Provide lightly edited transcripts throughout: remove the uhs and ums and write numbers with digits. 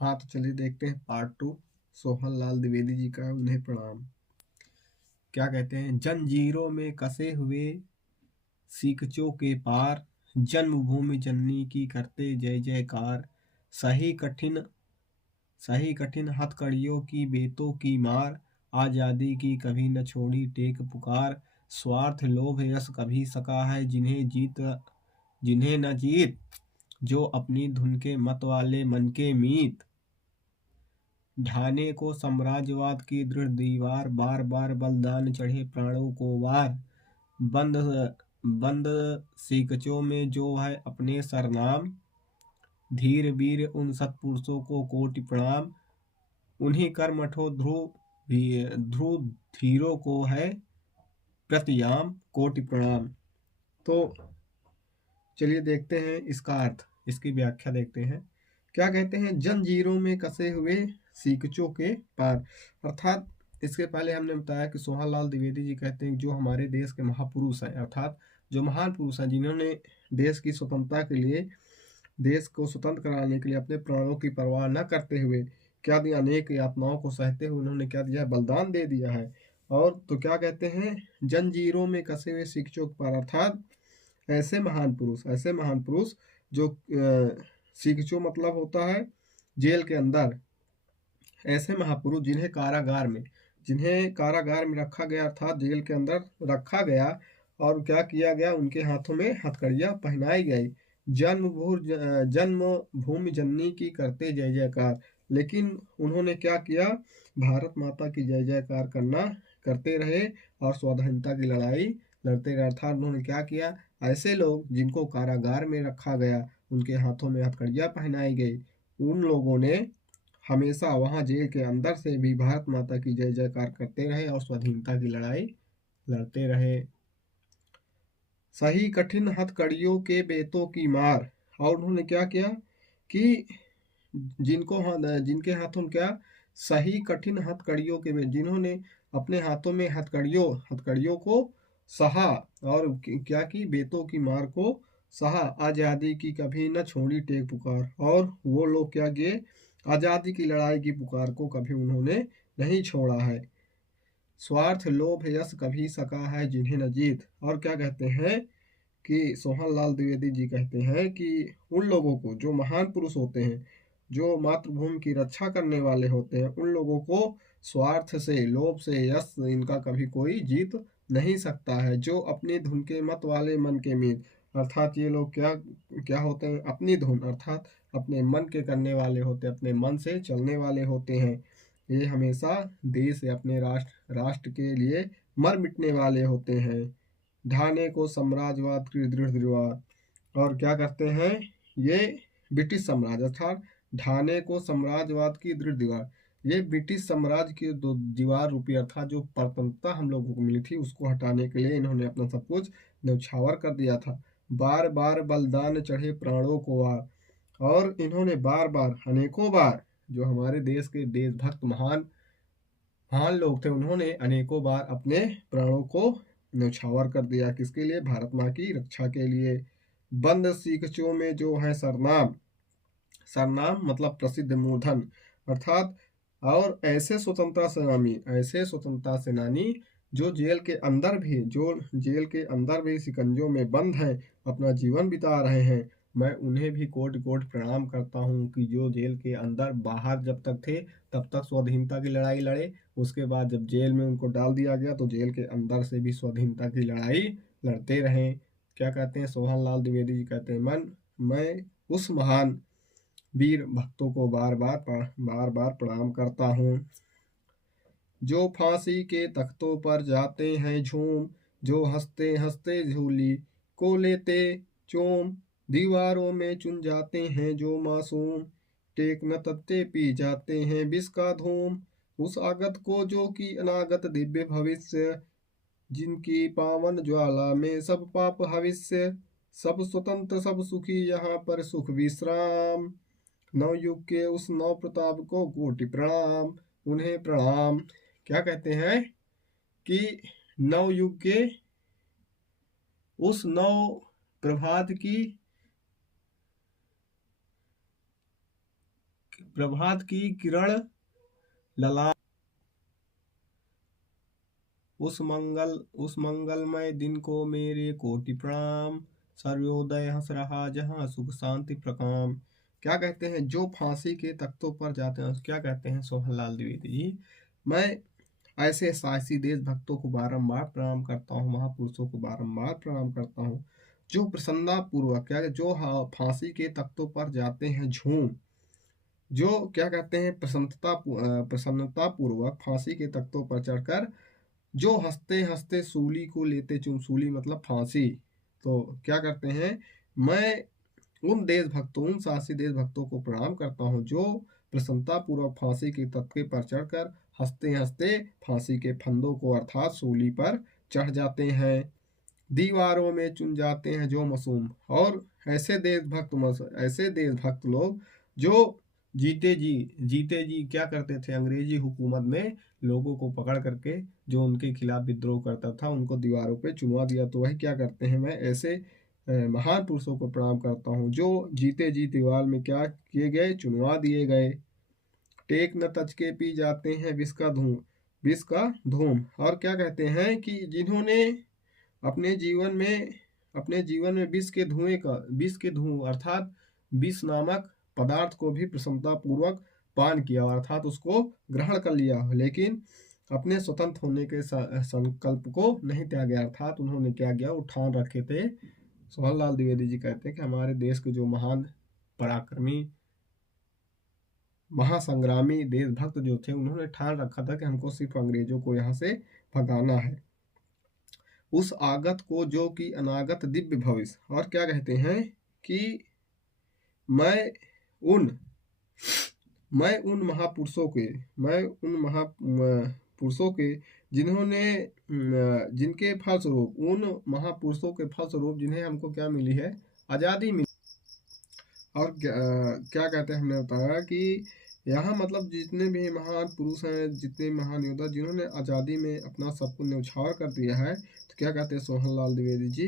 हाँ, तो चलिए देखते हैं पार्ट 2। सोहन लाल द्विवेदी जी का उन्हें प्रणाम। क्या कहते हैं? जंजीरों में कसे हुए सीकचों के पार, जन्मभूमि जननी की करते जय जयकार। सही कठिन हथकड़ियों की बेतों की मार, आजादी की कभी न छोड़ी टेक पुकार। स्वार्थ लोभ यश कभी सका है जिन्हें न जीत, जो अपनी धुन के मत वाले मन के मीत। ढाने को साम्राज्यवाद की दृढ़ दीवार, बार बार बलिदान चढ़े प्राणों को वार। बंद बंद सीकचों में जो है अपने सरनाम, धीर वीर उन सत्पुरुषों को कोटि प्रणाम। उन्हीं कर्मठो ध्रुव धीरों को है प्रतियाम कोटि प्रणाम। तो चलिए देखते हैं इसका अर्थ, इसकी व्याख्या देखते हैं। क्या कहते हैं? जंजीरों में कसे हुए सीकचों के पार, अर्थात इसके पहले हमने बताया कि सोहन लाल द्विवेदी जी कहते हैं जो हमारे देश के महापुरुष हैं, अर्थात जो महान पुरुष हैं जिन्होंने देश की स्वतंत्रता के लिए, देश को स्वतंत्र कराने के लिए अपने प्राणों की परवाह न करते हुए क्या दिया, अनेक यातनाओं को सहते हुए उन्होंने क्या दिया, बलिदान दे दिया है। और तो क्या कहते हैं? जंजीरों में कसे हुए सीकचों के पार, अर्थात ऐसे महान पुरुष जो सीकचो मतलब होता है जेल के अंदर, ऐसे महापुरुष जिन्हें कारागार में रखा गया, अर्थात जेल के अंदर रखा गया और क्या किया गया, उनके हाथों में हथकड़ियां पहनाई गई। जन्म भूमि जननी की करते जय जयकार, लेकिन उन्होंने क्या किया, भारत माता की जय जयकार करते रहे और स्वाधीनता की लड़ाई लड़ते रहे। अर्थात उन्होंने क्या किया, ऐसे लोग जिनको कारागार में रखा गया, उनके हाथों में हथकड़ियां पहनाई गई, उन लोगों ने हमेशा वहां जेल के अंदर से भी भारत माता की जय जयकार करते रहे और स्वाधीनता की लड़ाई लड़ते रहे। सही कठिन हथकड़ियों के बेतों की मार, और उन्होंने क्या किया कि जिनके हाथों में क्या, सही कठिन हथकड़ियों के, जिन्होंने अपने हाथों में हथकड़ियों को सहा और क्या की, बेतों की मार को सहा। आजादी की कभी न छोड़ी टेक पुकार, और वो लोग क्या किए, आजादी की लड़ाई की पुकार को कभी उन्होंने नहीं छोड़ा है। स्वार्थ लोभ यश कभी सका है जिन्हें न जीत, और क्या कहते हैं कि सोहन लाल द्विवेदी जी कहते हैं कि उन लोगों को, जो महान पुरुष होते हैं, जो मातृभूमि की रक्षा करने वाले होते हैं, उन लोगों को स्वार्थ से, लोभ से, यश इनका कभी कोई जीत नहीं सकता है। जो अपनी धुन के मत वाले मन के मीत, अर्थात ये लोग क्या क्या होते हैं, अपनी धुन अर्थात अपने मन के करने वाले होते हैं, अपने मन से चलने वाले होते हैं। ये हमेशा देश या अपने राष्ट्र के लिए मर मिटने वाले होते हैं। ढाने को साम्राज्यवाद की दृढ़ दीवार, और क्या करते हैं, ये ब्रिटिश साम्राज्य, अर्थात ढाने को साम्राज्यवाद की दृढ़ दीवार, ये ब्रिटिश साम्राज्य की दो दीवार रूपी, अर्थात जो स्वतंत्रता हम लोगों को मिली थी उसको हटाने के लिए इन्होंने अपना सब कुछ न्यौछावर कर दिया था। बार बार बलिदान चढ़े प्राणों को वार, और इन्होंने बार बार, अनेकों बार, जो हमारे देश के देशभक्त महान महान लोग थे, उन्होंने अनेकों बार अपने प्राणों को न्यौछावर कर दिया, किसके लिए, भारत माँ की रक्षा के लिए। बंद सीकचों में जो है सरनाम, सरनाम मतलब प्रसिद्ध मूर्धन, अर्थात और ऐसे स्वतंत्रता सेनानी जो जेल के अंदर भी शिकंजों में बंद हैं, अपना जीवन बिता रहे हैं, मैं उन्हें भी कोटि कोटि प्रणाम करता हूँ कि जो जेल के अंदर, बाहर जब तक थे तब तक स्वाधीनता की लड़ाई लड़े, उसके बाद जब जेल में उनको डाल दिया गया तो जेल के अंदर से भी स्वाधीनता की लड़ाई लड़ते रहे। क्या कहते हैं सोहन लाल द्विवेदी जी, कहते हैं मैं उस महान वीर भक्तों को बार बार प्रणाम करता हूँ, जो फांसी के तख्तों पर जाते हैं झूम, जो हंसते हंसते झूली को लेते चूम, दीवारों में चुन जाते हैं जो मासूम, टेक न तत्ते पी जाते हैं विष का धूम। उस आगत को जो कि अनागत दिव्य भविष्य, जिनकी पावन ज्वाला में सब पाप हविष्य, सब स्वतंत्र सब सुखी यहाँ पर सुख विश्राम। नवयुग के उस नव प्रताप को कोटि प्रणाम, उन्हें प्रणाम। क्या कहते हैं कि नवयुग के उस नव प्रभात की किरण लला, उस मंगलमय दिन को मेरे कोटि प्रणाम, सर्वोदय हंस रहा जहां सुख शांति प्रकाम। क्या कहते हैं, जो फांसी के तख्तों पर जाते हैं, क्या कहते हैं सोहनलाल द्विवेदी जी, मैं ऐसे साहसी देशभक्तों को बारंबार प्रणाम करता हूँ, महापुरुषों को बारंबार प्रणाम करता हूँ, जो प्रसन्नता पूर्वक क्या जो फांसी के तख्तों पर जाते हैं झूम, जो क्या कहते हैं प्रसन्नता पूर्वक फांसी के तख्तों पर चढ़कर जो हंसते हंसते सूली को लेते चुम, सूली मतलब फांसी, तो क्या करते हैं, मैं उन देशभक्तों, उन साहसी देशभक्तों को प्रणाम करता हूँ जो प्रसन्नता पूर्वक फांसी के तख्ते पर चढ़कर हंसते हंसते फांसी के फंदों को अर्थात सूली पर चढ़ जाते हैं, दीवारों में चुन जाते हैं जो मासूम। और ऐसे देशभक्त लोग जो जीते जी क्या करते थे, अंग्रेजी हुकूमत में लोगों को पकड़ करके जो उनके खिलाफ विद्रोह करता था उनको दीवारों पे चुनवा दिया। तो वही क्या करते हैं, मैं ऐसे महान पुरुषों को प्रणाम करता हूँ जो जीते जी दीवार में क्या किए गए, चुनवा दिए गए। टेक न तच के पी जाते हैं विष का धूम। और क्या कहते हैं कि जिन्होंने अपने जीवन में विष के धुएं अर्थात विष नामक पदार्थ को भी प्रसन्नता पूर्वक पान किया अर्थात उसको ग्रहण कर लिया, लेकिन अपने स्वतंत्र होने के संकल्प को नहीं त्यागा, अर्थात उन्होंने क्या किया, वो ठान रखे थे। सोहनलाल द्विवेदी जी कहते हैं कि हमारे देश के जो महान पराक्रमी महासंग्रामी देशभक्त जो थे उन्होंने ठान रखा था कि हमको सिर्फ अंग्रेजों को यहाँ से भगाना है, उस आगत को जो कि अनागत दिव्य भविष्य। और क्या कहते हैं कि मैं उन महापुरुषों के जिनके फलस्वरूप, उन महापुरुषों के फलस्वरूप जिन्हें हमको क्या मिली है, आज़ादी मिली। और क्या कहते हैं, हमने बताया कि यहाँ मतलब जितने भी महान पुरुष हैं, जितने महान योद्धा जिन्होंने आज़ादी में अपना सब कुछ न्यौछावर कर दिया है, तो क्या कहते हैं सोहनलाल द्विवेदी जी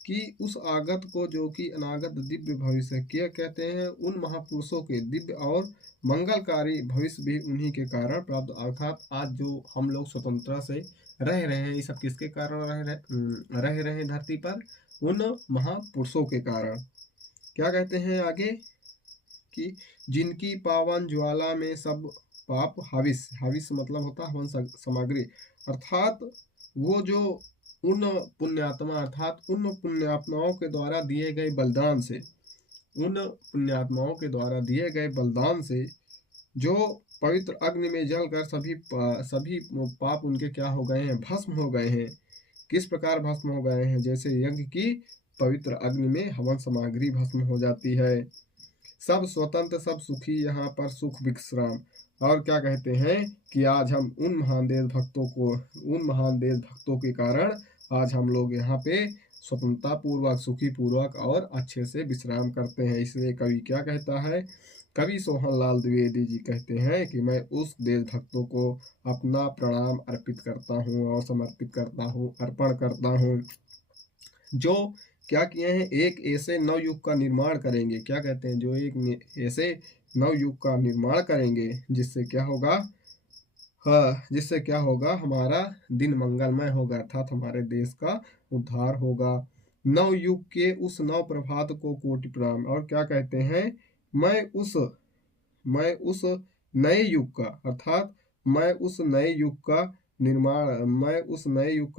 कि उस आगत को जो कि अनागत दिव्य भविष्य, क्या कहते हैं, उन महापुरुषों के दिव्य और मंगलकारी भविष्य भी उन्हीं के कारण प्राप्त। अर्थात आज जो हम लोग स्वतंत्रता से रह रहे हैं, ये सब किसके कारण रह रहे हैं धरती पर, उन महापुरुषों के कारण। क्या कहते हैं आगे कि जिनकी पावन ज्वाला में सब पाप हाविस मतलब होता है हवन सामग्री, अर्थात वो जो उन पुण्यात्माओं के द्वारा दिए गए बलिदान से जो पवित्र अग्नि में जलकर सभी पाप उनके क्या हो गए हैं, भस्म हो गए हैं। किस प्रकार भस्म हो गए हैं, जैसे यज्ञ की पवित्र अग्नि में हवन सामग्री भस्म हो जाती है। सब स्वतंत्र सब सुखी यहाँ पर सुख विश्राम। और क्या कहते हैं कि आज हम उन महान देशभक्तों के कारण आज हम लोग यहाँ पे स्वतंत्रता पूर्वक, सुखी पूर्वक और अच्छे से विश्राम करते हैं। इसलिए कवि क्या कहता है, कवि सोहनलाल द्विवेदी जी कहते हैं कि मैं उस देशभक्तों को अपना प्रणाम अर्पित करता हूँ और समर्पित करता हूँ, अर्पण करता हूँ, जो क्या किए हैं, एक ऐसे नवयुग का निर्माण करेंगे। क्या कहते हैं, जो एक ऐसे नवयुग का निर्माण करेंगे जिससे क्या होगा, हमारा दिन मंगलमय होगा, अर्थात हमारे देश का उद्धार होगा। नवयुग के उस नव प्रभात को कोटि प्रणाम। और क्या कहते हैं, मैं उस नए युग का, अर्थात मैं उस नए युग का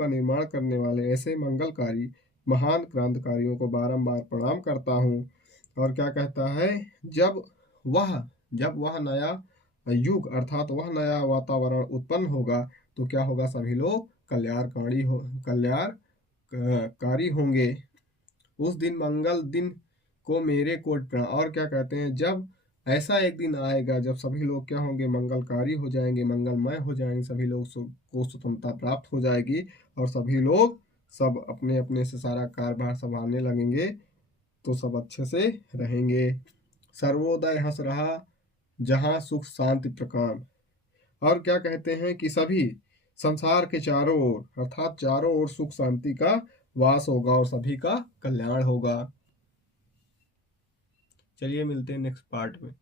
निर्माण करने वाले ऐसे मंगलकारी महान क्रांतिकारियों को बारंबार प्रणाम करता हूँ। और क्या कहता है, जब वह नया युग अर्थात वह नया वातावरण उत्पन्न होगा तो क्या होगा, सभी लोग कल्याणकारी होंगे। उस दिन मंगल दिन को मेरे कोटि प्रणाम। और क्या कहते हैं, जब ऐसा एक दिन आएगा जब सभी लोग क्या होंगे, मंगलकारी हो जाएंगे, मंगलमय हो जाएंगे, सभी लोग को स्वतंत्रता प्राप्त हो जाएगी और सभी लोग सब अपने अपने से सारा कारभार संभालने लगेंगे तो सब अच्छे से रहेंगे। सर्वोदय हंस रहा जहां सुख शांति प्रकाम। और क्या कहते हैं कि सभी संसार के चारों ओर अर्थात चारों ओर सुख शांति का वास होगा और सभी का कल्याण होगा। चलिए मिलते हैं नेक्स्ट पार्ट में।